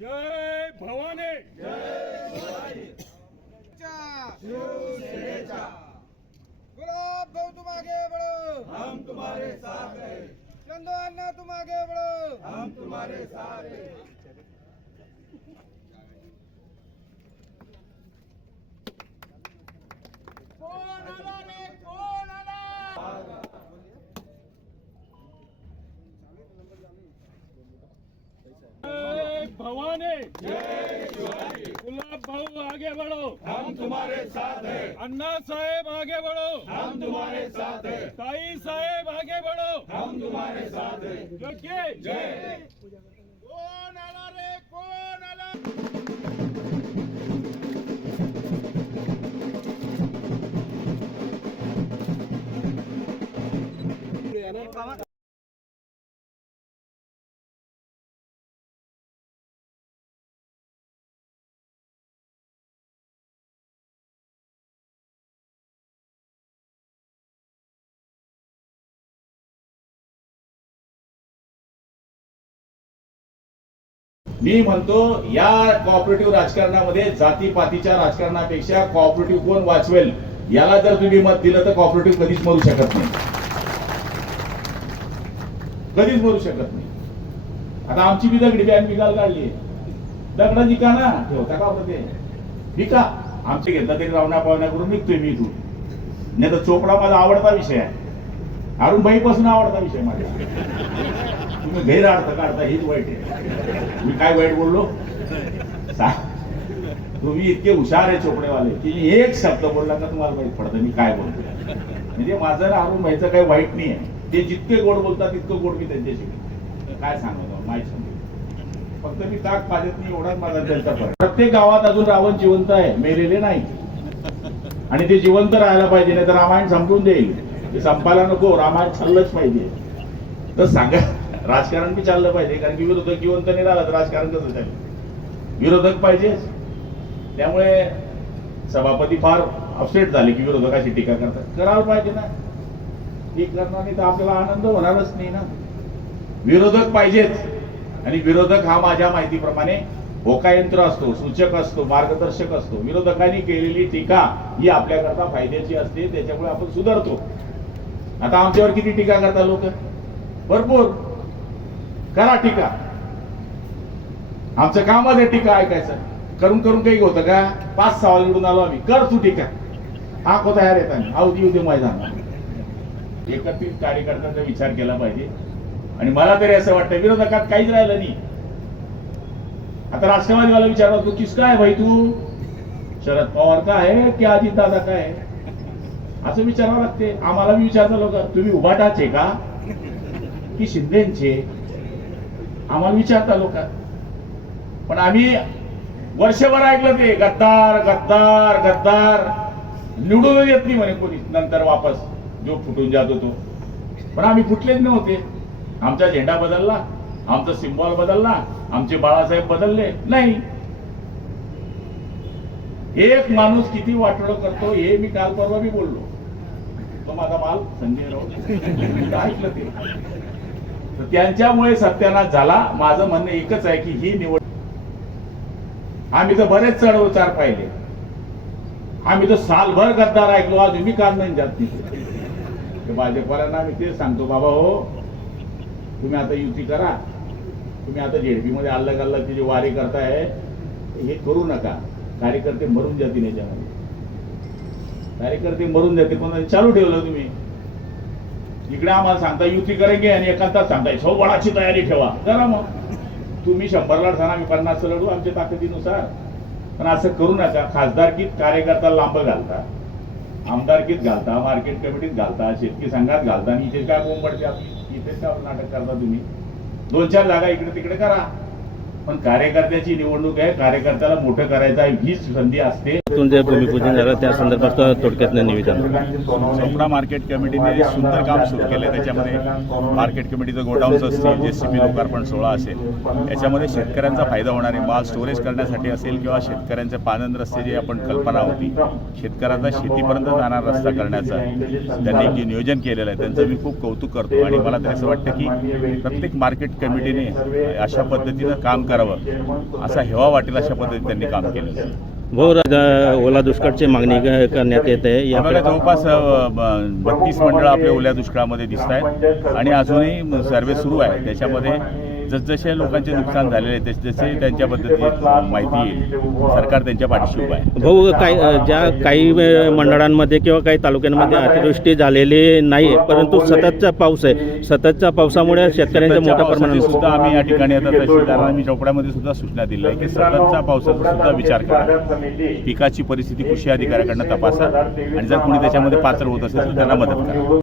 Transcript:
जय भवानी गुलाब भाऊ तुम आगे बढ़ो हम तुम्हारे साथ हैं चंदो अन्ना तुम आगे बढ़ो हम तुम्हारे साथ हैं कोण आला रे कोण आला जय भवानी। गुलाब भाऊ आगे बढ़ो। हम तुम्हारे साथ हैं अन्ना साहेब आगे बढ़ो। हम तुम्हारे साथ हैं ताई साहेब आगे बढ़ो। हम तुम्हारे साथ हैं योग्य जय मी म्हणतो या कॉपरेटिव्ह राजकारणामध्ये जातीपातीच्या राजकारणापेक्षा कॉपरेटिव्ह कोण वाचवेल? याला जर तुम्ही मत दिलं तर कॉपरेटिव्ह कधीच मरू शकत नाही. कधीच मरू शकत नाही. आता आमची बी दगडी बँक निकाल काढली दगड निका ना. ठेवता का होतं ते? निका. आमचे घेतलं तरी रावण्या पावण्या करून निघतोय मी इथून. नाही तर चोपडा माझा आवडता विषय आहे. अरुणपासून आवडता विषय माझा तुम्ही गैर अर्थ काढता हेच वाईट आहे. मी काय वाईट बोललो? तुम्ही इतके हुशार आहे चोपडेवाले की एक शब्द बोलला का तुम्हाला माहीत पडतं मी काय बोलतो म्हणजे माझं आणि अरुण भाईचं काही वाईट नाही आहे ते जितके गोड बोलतात तितकं गोड मी त्यांच्याशी काय सांगतो माहीत सांगतो फक्त मी ताक पाजत नाही एवढाच माझा त्यांचा फरक. प्रत्येक गावात अजून रावण जिवंत आहे मेलेले नाही. आणि ते जिवंत राहायला पाहिजे नाही तर रामायण संपून देईल ते संपायला नको रामायण चाललंच पाहिजे. तर सांगा. राजकारण बी चाललं पाहिजे कारण की विरोधक जिवंत नाही राहिला तर राजकारण कसं चालेल? विरोधक पाहिजेच. त्यामुळे सभापती फार अपसेट झाले की विरोधकाची टीका करतात. करावं पाहिजे ना. ही करणार नाही तर आपल्याला आनंद होणारच नाही ना. विरोधक पाहिजेच. आणि विरोधक हा माझ्या माहितीप्रमाणे होकायंत्र असतो सूचक असतो मार्गदर्शक असतो. विरोधकांनी केलेली टीका ही आपल्याकरता फायद्याची असते त्याच्यामुळे आपण सुधारतो. आता आमच्यावर किती टीका करतात लोक? भरपूर. करा टीका. आमचं कामच आहे टीका ऐकायचं. करून करून काही होतं का? पाच सहा निवडून आलो आम्ही. कर तू टीका. हा को तयार येत आम्ही आवती दे मैदान. एकत्रित कार्यकर्त्यांचा विचार केला पाहिजे. आणि मला तरी असं वाटतं विरोधकात काहीच राहिलं नाही. आता राष्ट्रवादीवाला विचारला तू किसका आहे भाई तू? शरद पवार का आहे की अजित दादा काय असं विचारावं लागते. आम्हाला बी विचारता लोक तुम्ही उभाटाचे का? की शिंदेचे? आम्हाला विचारता लोक पण आम्ही वर्षभर ऐकलं ते गद्दार गद्दार गद्दार. निवडून येत नाही म्हणे कोणी नंतर वापस. जो फुटून जात होतो. पण आम्ही फुटलेच नव्हते. आमचा झेंडा बदलला आमचा सिम्बॉल बदलला आमचे बाळासाहेब बदलले. नाही. एक माणूस किती वाटोळं करतो हे मी काल परवा मी बोललो. तो माझा माल संजय राऊत. ऐकलं ते? तर त्यांच्यामुळे सत्यानाश झाला. माझं म्हणणं एकच आहे की ही निवड आम्ही तर बरेच चढ उतार पाहिले. आम्ही तर सालभर गद्दार ऐकलो. आज मी काल नाही जात नाही ते मी आम्ही तेच सांगतो बाबा हो तुम्ही आता युती करा. तुम्ही आता झेडपी मध्ये अल्लग अल्लग जी वारी करताय हे करू नका. कार्यकर्ते मरून जातील याच्यामध्ये. कार्यकर्ते मरून जातील. पण चालू ठेवलं तुम्ही? इकडे आम्हाला सांगता युती करेंगे आणि एकांतात सांगताय सौबळाची तयारी ठेवा. करा मग. तुम्ही शंभर लढसान आम्ही पन्नास लढू आमच्या ताकदीनुसार. पण असं करू नका खासदारकीत कार्यकर्ता लांब घालता आमदारकीत घालता मार्केट कमिटीत घालता शेतकी संघात घालता आणि इथे काय बोंब पडते आपली? इथेच नाटक करता तुम्ही? दोन चार जागा इकडे तिकडे करा. पण कार्यकर्त्याची निवडणूक आहे. कार्यकर्त्याला मोठं करायचं आहे हीच संधी असते. तुमचं भूमिपूजन झालं त्या संदर्भात थोडक्यात निवेदन. चोपडा मार्केट कमिटीने सुंदर काम सुरू केलं त्याच्यामध्ये मार्केट कमिटीचं गोडाऊन्स असतील जे सी बी लोकार्पण सोहळा असेल याच्यामध्ये शेतकऱ्यांचा फायदा होणार आहे. माल स्टोरेज करण्यासाठी असेल किंवा शेतकऱ्यांचे पानंद रस्ते जी आपण कल्पना होती शेतकऱ्यांचा शेतीपर्यंत जाणार रस्ता करण्याचा त्यांनी जे नियोजन केलेलं आहे त्यांचं मी खूप कौतुक करतो. आणि मला तरी असं वाटतं की प्रत्येक मार्केट कमिटीने अशा पद्धतीनं काम करावं असा हेवा वाटेल अशा पद्धतीने त्यांनी काम केलं भाऊ ओला दुष्काळची मागणी करण्यात येते या या बघा जवळपास बत्तीस मंडळं आपल्या ओल्या दुष्काळामध्ये दिसत आहेत आणि अजूनही सर्वे सुरू आहे त्याच्यामध्ये जसजसे लोकांचे नुकसान झालेले आहे जसे त्यांच्या पद्धतीत माहिती येईल. सरकार त्यांच्या पाठीशी उभं आहे. भाऊ काही ज्या काही मंडळांमध्ये किंवा काही तालुक्यांमध्ये अतिवृष्टी झालेली नाही परंतु सततचा पाऊस आहे. सततच्या पावसामुळे शेतकऱ्यांच्या मोठ्या प्रमाणात सुद्धा आम्ही या ठिकाणी आता तहसीलदारांना मी चौपड्यामध्ये सुद्धा सूचना दिल्या आहे की सततच्या पावसाचा सुद्धा विचार करा. पिकाची परिस्थिती कृषी अधिकाऱ्याकडनं तपासा आणि जर कोणी त्याच्यामध्ये पात्र होत असेल तर त्यांना मदत करा.